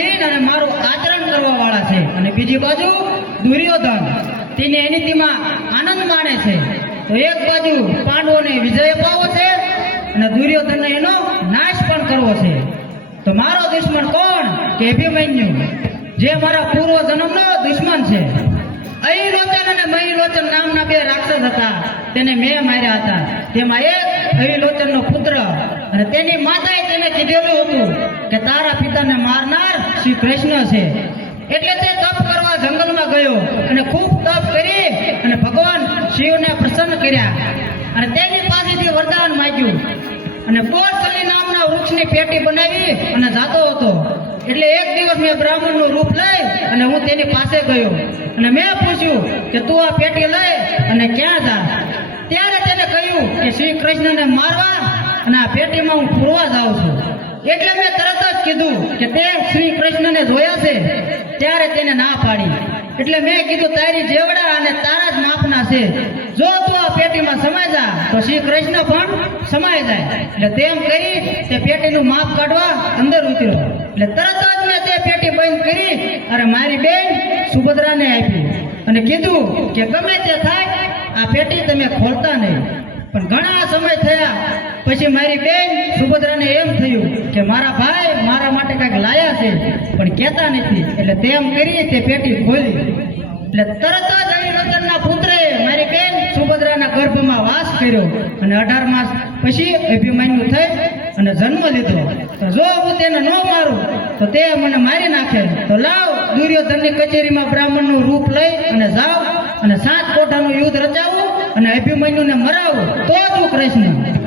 લઈને અને મારું આચરણ કરવા વાળા છે. અને બીજી બાજુ દુર્યોધન, તેને એનીતિમાં આનંદ માણે છે. તો એક બાજુ પાંડવોને વિજય અપાવો છે અને દુર્યોધનને એનો નાશ પણ કરવો છે. તો મારો દુશ્મન કોણ? કે અભિમન્યુ, જે મારા પૂર્વ જન્મનો દુશ્મન છે. અહિલોચન અને મહિલોચન નામના બે રાક્ષસ હતા. તેને મેં માર્યા હતા. તેમાં એક અહિલોચનનો પુત્ર અને તેની માતાએ તેને કીધેલું હતું કે તારા પિતાને મારનાર શ્રી કૃષ્ણ છે. એટલે તે તપ કરવા જંગલમાં ગયો અને ખૂબ તપ કરી અને ભગવાન શિવને પ્રસન્ન કર્યા. અને તેની પાસેથી વરદાન માંગ્યું. અને કોરસલી નામના વૃક્ષની પેટી બનાવી અને જાતો હતો. એટલે એક દિવસ મેં બ્રાહ્મણનું રૂપ લઈ અને હું તેની પાસે ગયો. અને મેં પૂછ્યું કે તું આ પેટી લઈ અને ક્યાં જા? ત્યારે તેને કહ્યું કે શ્રી કૃષ્ણને મારવા અને આ પેટીમાં હું પૂરવા જાઉં છું. એટલે મેં તરત કીધું કે તે શ્રી કૃષ્ણને જોયા છે, ત્યારે તેને ના પાડી. એટલે મેં કીધું, તારી જેવડા અને તારા જ માપના છે. જો તું આ પેટીમાં સમાય જા, તો શ્રી કૃષ્ણ પણ સમાઈ જાય. એટલે તેમ કરી તે પેટીનું માપ કાઢવા અંદર ઉતર્યો. એટલે તરત જ મેં તે પેટી બંધ કરી અને મારી બેન સુભદ્રાને આપી અને કીધું કે ગમે તે થાય, આ પેટી તમે ખોલતા નહીં. પણ ઘણા સમય થયા, પછી મારી બેન સુભદ્રાને એમ થયું કે મારા ભાઈ મારા માટે કંઈક લાયા છે, પણ કહેતા નથી. એટલે તેમ કરી તે પેટી ખોલી. એટલે તરત જ અનિરુદ્ધના પુત્રે મારી બેન સુભદ્રાના ગર્ભમાં વાસ કર્યો અને અઢાર માસ પછી અભિમાન્યુ થઈ અને જન્મ લીધો. તો જો હું તેને ન મારું, તો તે મને મારી નાખે. તો લાવ દુર્યોધનની કચેરીમાં બ્રાહ્મણનું રૂપ લઈ અને જાઓ અને સાત કોઠાનું યુદ્ધ રચાવું. અને અભિમન્યુને મરાવું. તો તું કૃષ્ણ.